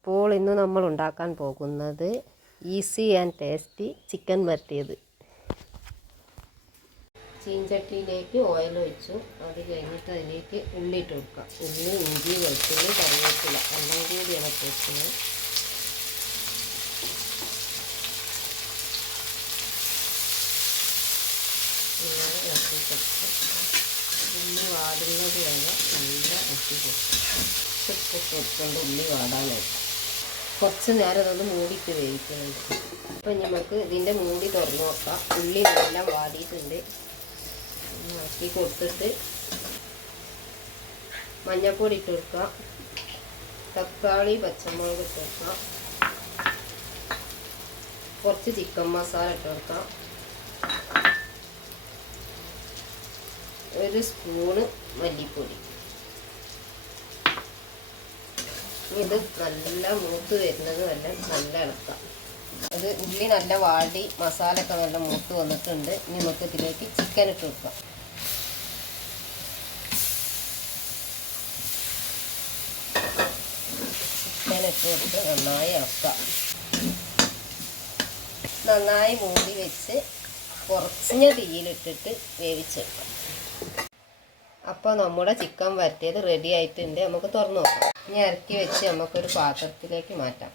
അപ്പോൾ ഇന്ന് നമ്മൾ ഉണ്ടാക്കാൻ പോകുന്നത് ഈസി ആൻഡ് ടേസ്റ്റി ചിക്കൻ വരട്ടിയത്. ചീഞ്ചട്ടിയിലേക്ക് ഓയിൽ ഒഴിച്ചു. അത് കഴിഞ്ഞിട്ട് അതിലേക്ക് ഉള്ളി ഇട്ട് കൊടുക്കാം. ഉള്ളി, ഇഞ്ചി, വെളുത്തുള്ളി, കറിവേപ്പില എല്ലാം കൂടി ഇളക്കി വെക്കുന്നത്. ഇങ്ങനെ ഇളക്കി കൊടുക്കാം. ഉള്ളി വാടുന്നത് വരെ നല്ല ഇളക്കി കൊടുക്കാം. കൊടുക്കൊണ്ട് ഉള്ളി വാടാനായിട്ട് കുറച്ച് നേരം അതൊന്ന് മൂടിയിട്ട് വേവിക്കുന്നുണ്ട്. അപ്പം നമുക്ക് ഇതിൻ്റെ മൂടി തുറന്ന് നോക്കാം. ഉള്ളി എല്ലാം വാടിയിട്ടുണ്ട്. ഇളക്കി കൊടുത്തിട്ട് മഞ്ഞൾപ്പൊടി ഇട്ട് കൊടുക്കാം. തക്കാളി, പച്ചമുളക് ഇട്ട് കൊടുക്കാം. കുറച്ച് ചിക്കൻ മസാല ഇട്ട് കൊടുക്കാം. ഒരു സ്പൂണ് മല്ലിപ്പൊടി. ഇത് നല്ല മൂത്ത് വരുന്നത് നല്ല ഇളക്കാം. അത് ഉള്ളി നല്ല വാടി മസാലയൊക്കെ നല്ല മൂത്ത് വന്നിട്ടുണ്ട്. ഇനി നമുക്ക് ഇതിലേക്ക് ചിക്കൻ ഇട്ട് കൊടുക്കാം. ചിക്കൻ ഇട്ട് കൊടുത്ത് നന്നായി ഇളക്കാം. നന്നായി മൂടി വെച്ച് കുറഞ്ഞ തീയിലിട്ടിട്ട് വേവിച്ചെടുക്കാം. അപ്പോൾ നമ്മുടെ ചിക്കൻ വരട്ടിയത് റെഡി ആയിട്ടുണ്ട്. നമുക്ക് തുറന്നു നോക്കാം. ഇനി ഇറക്കി വെച്ച് നമുക്കൊരു പാത്രത്തിലേക്ക് മാറ്റാം.